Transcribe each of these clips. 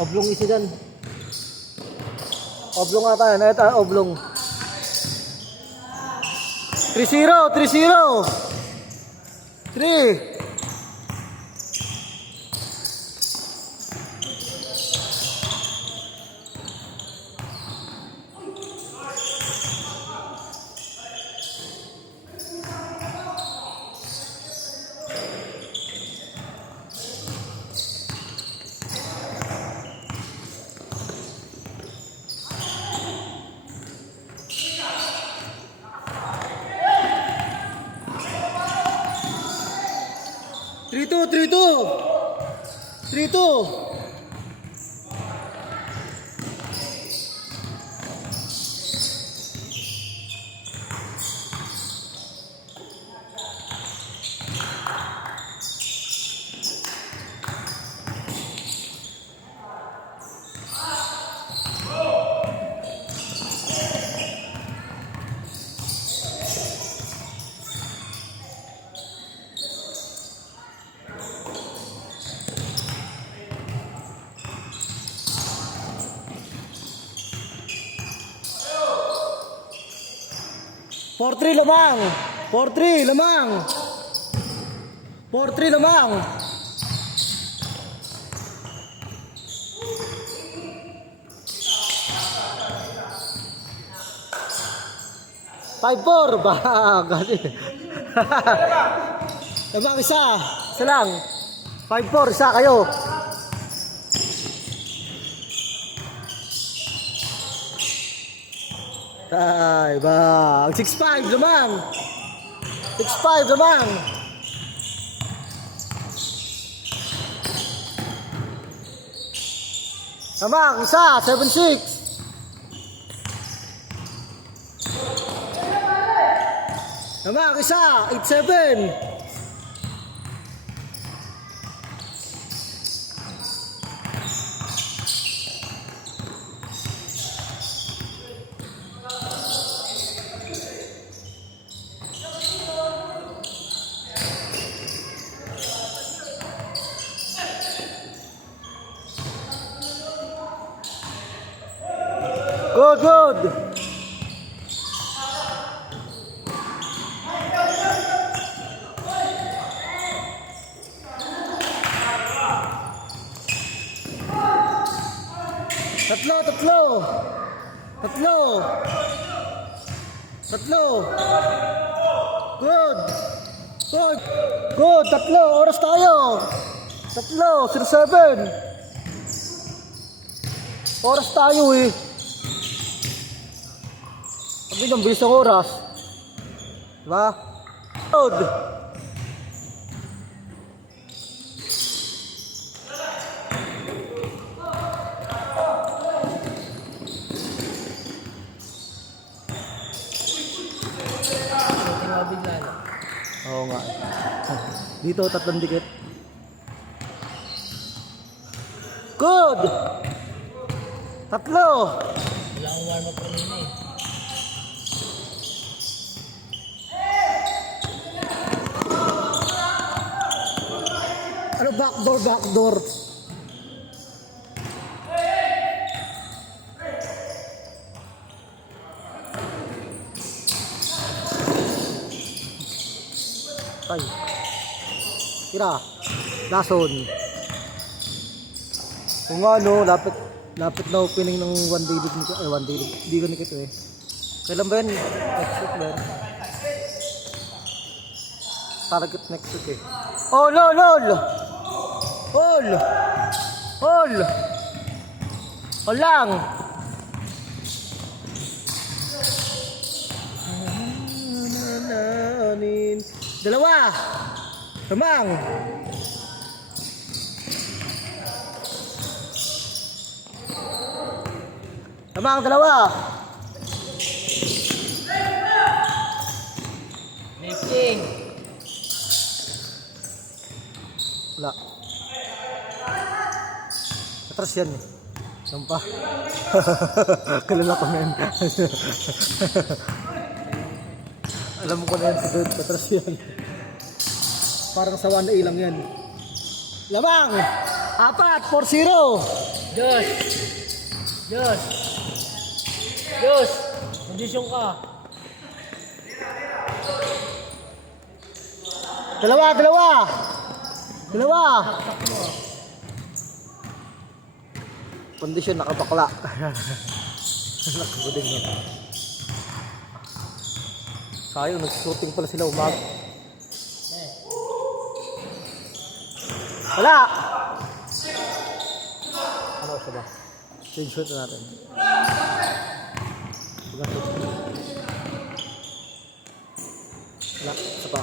Oblong isa dyan. Oblong ata yan. Ito, oblong. 3-0, 3-0. 3. Three two. 4-3 lamang. 4-3 lamang. 4-3 lamang. Five-4 ba? Lamang isa. Isa lang. 5-4 isa kayo. Tay, bang. 6-5 lamang. 6-5 lamang. Lamang, isa. 7-6. Lamang, isa. 8-7. Good. Tatlo. Good. Tatlo. Oras tayo. Tatlo. 07. Oras tayo eh. Ang bilis ng oras. Diba? Good. Oo nga. Dito, tatlong dikit. Good! Tatlo! Wala akong warm-up kanina eh. Ano, backdoor. Ay. Tira. Lason. Kung ano, lapit na opening ng one day league. Hindi ko nikito eh. Kailan ba yan? Next week ba yan? Target next week eh. Oh, lol! All lang! Dalawa! Lamang! Dalawa! Lifting! Wala. Atras yan eh. Sampa. Kilala ko na yan. Alam ko na yan si Dude. Atras yan. Parang sa 1A lang yan. Lamang. 4, 4-0. Diyos! Diyos! Diyos! Kondisyon ka. Dalawa. Kondisyon nakabakla. Nakabuding na. Sayang, nag-shooting pala sila Wala! Ano siya ba? Change shoot na natin. Wala, isa pa.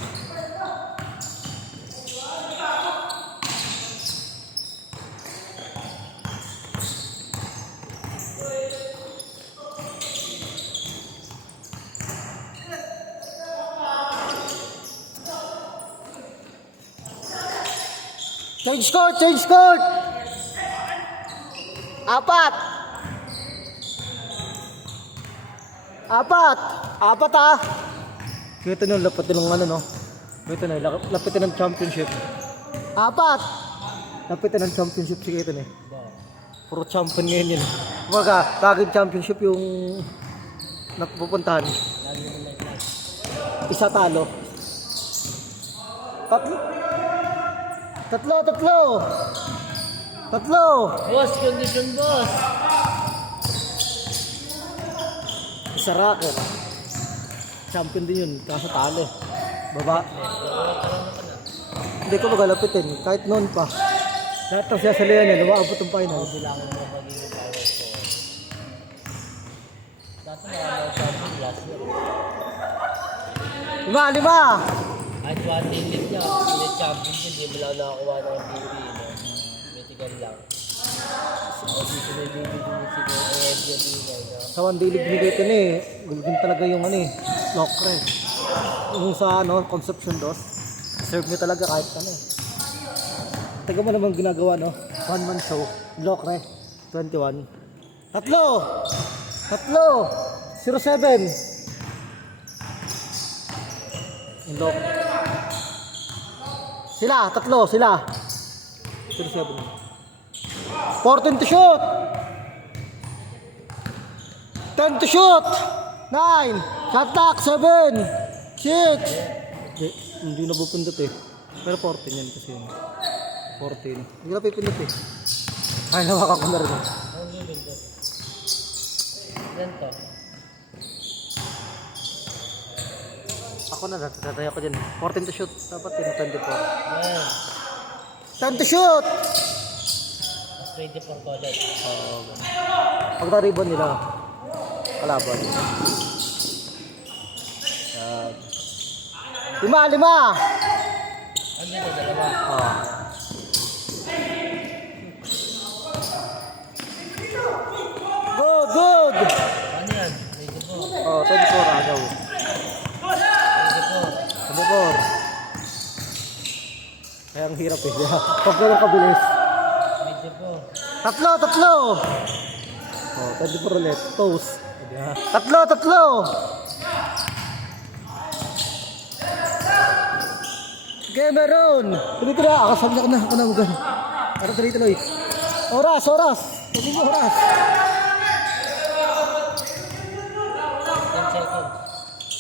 Change court! 4. 4 ah! Ito na, lapitin ng ano no? Ito na, lapitin ng championship. 4! Lapitin ng championship si ito na eh. Puro champion ngayon yun. Kumbaga, laging championship yung napupuntahan. Isa talo. Tatlo. Boss, kondisyon boss. Isa racket. Champion din yun, kaso talo. Baba. Hindi ko magalapitin, kahit noon pa. Lahat ng siyasalihan niya, lumaabot ang final. Bilangan mo magiging power score. Dati nakalaw champion last year. 5. Kahit one digit niya, hindi champion din, hindi mo lang nakakuha ng beauty, no? Critical lang. O dito may baby din siguro, energy din no? Sa one day league nila ito na eh. Gulgin talaga yung ano eh. Lokre. Yung sa ano, Conception Dos. Serve nyo talaga kahit ano eh. Taga mo naman ginagawa no. One man show. Lokre. 21. Tatlo. 07. Yung lock. Tatlo sila. 07. 14 to shoot. 10 to shoot. 9. Shot clock. 7. 6. Hindi na bupundot eh. Pero 14 yan kasi yun. 14. Hindi na pipindot eh. Ay, nawakan ko na rin. Ang gawin ko. Ganito. Ako na, tataya ko dyan. 14 to shoot. Dapat yun, 24. Yan. 10 to shoot. Mas 24 ko ulit. Pag na-ribbon nila, kalaban. 5. Ano dito, dalawa? Good! Ano yan? 24. 24 agaw. 24. Kaya ang hirap eh. Pag ganun kabilis. 24. Tatlo! 24 ulit. Toast. Tatlo! Cameron! Tuloy-tuloy. Akasal na ako na magano. Para tuloy-tuloy. Oras! Sabi mo oras. 10 seconds.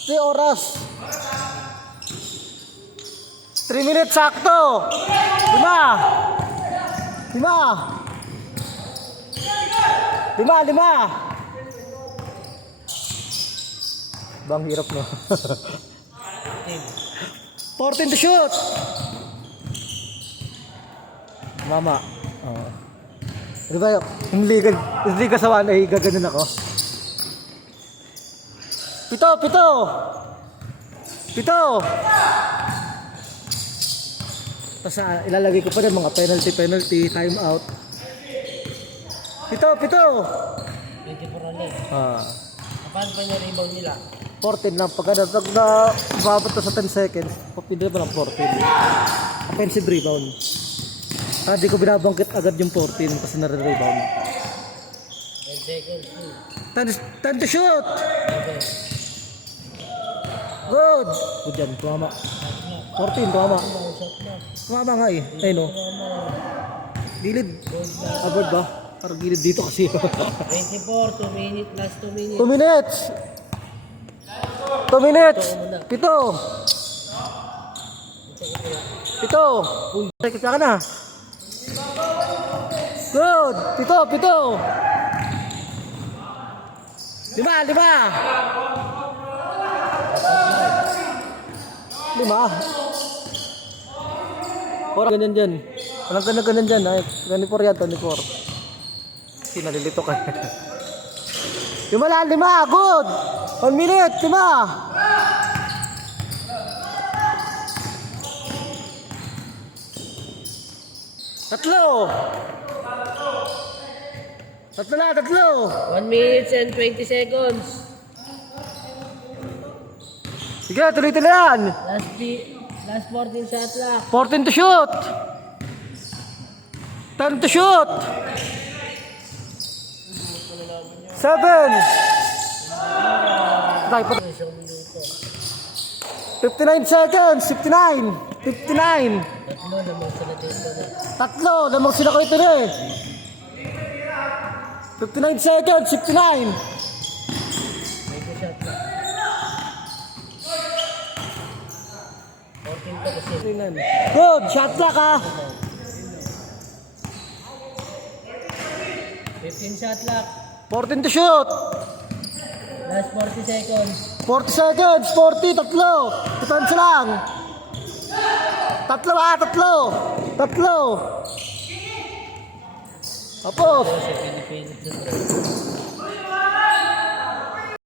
3 oras. 3 minutes sakto. 5. Bang hirap no. 14 to shoot. Mama. Di ba hindi ka sa one ay gaganon ako. 7. Tapos ilalagay ko pa rin mga penalty, time out. 7. 24 ulit. Paano pa yung rebound nila? 14 lang. Pag umabot to sa 10 seconds, papindot mo ng 14. Offensive rebound. Di ko binabangkit agad yung 14 kasi nare-rebound. 10 seconds. 10 to shoot! Okay. Good! Good yan, tumama. 14, tumama. shot na. Tumama nga eh. Ayun o. Gilid. Abroad ba? Parang gilid dito kasi. 24, 2 minutes, last 2 minutes. 2 minutes. 2 minutes. Pito. Pito. Check sa akin na. Good. Pito, pito. 5, 5. 5. Orang ganyan dyan. Walang ganyan dyan. 24 yan, 24. Kasi nalilito ka. 5 lang, 5. Good. 1 minute, 5. Tatlo. Tatlo na, tatlo. 1 minutes and 20 seconds. Sige, tuloy-tuloy yan. Last 14 shot lang. 14 to shoot. 10 to shoot. 7. Tayo pa. 59 seconds. 59. 59. Tatlo naman sila dito na. Tatlo. Lamang sila ko ito na eh. 59 seconds. 59. 20 shot lang. 14 to kasi. Good. Shot clock ah. 15 shot lang. 14 to shoot. Last 40 seconds. 40 seconds. 40. Tatlo. Defense lang. Tatlo ah. Tatlo. Tatlo. Tapos. Sa Pilipinas.